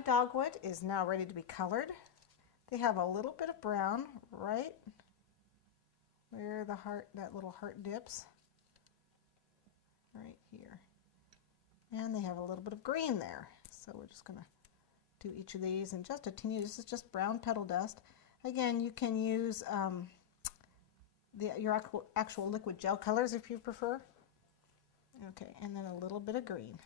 my dogwood is now ready to be colored. They have a little bit of brown right where the heart, that little heart dips, right here. And they have a little bit of green there. So we're just gonna do each of these and just a teeny, this is just brown petal dust. Again, you can use your actual liquid gel colors if you prefer. Okay, and then a little bit of green.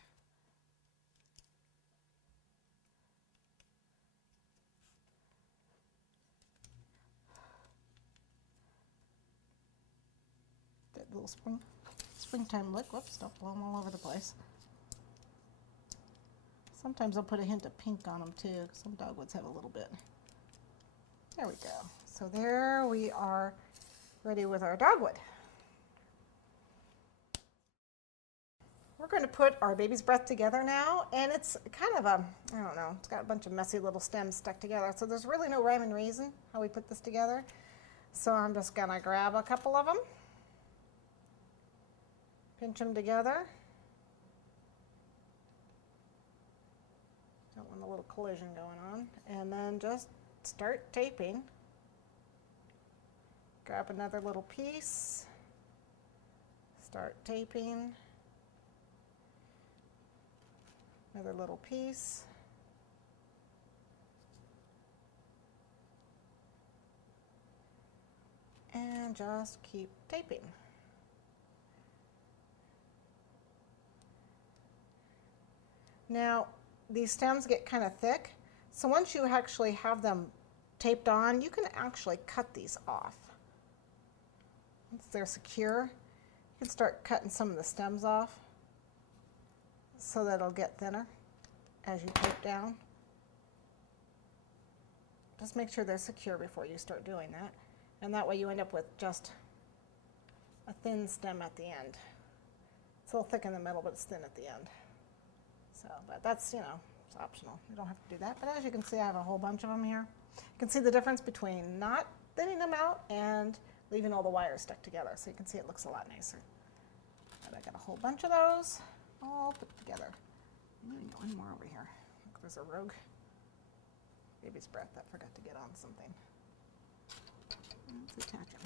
That little springtime look. Whoops, don't blow them all over the place. Sometimes I'll put a hint of pink on them too, because some dogwoods have a little bit. There we go. So there we are, ready with our dogwood. We're going to put our baby's breath together now, and it's kind of a, I don't know, it's got a bunch of messy little stems stuck together, so there's really no rhyme and reason how we put this together. So I'm just going to grab a couple of them, pinch them together. Don't want a little collision going on. And then just start taping. Grab another little piece, start taping. Another little piece. And just keep taping. Now, these stems get kind of thick, so once you actually have them taped on, you can actually cut these off. Once they're secure, you can start cutting some of the stems off so that it'll get thinner as you tape down. Just make sure they're secure before you start doing that, and that way you end up with just a thin stem at the end. It's a little thick in the middle, but it's thin at the end. So, but that's, you know, it's optional. You don't have to do that. But as you can see, I have a whole bunch of them here. You can see the difference between not thinning them out and leaving all the wires stuck together. So you can see it looks a lot nicer. And I got a whole bunch of those all put together. I'm going to get one more over here. Look, there's a rogue baby's breath that forgot to get on something. Let's attach them.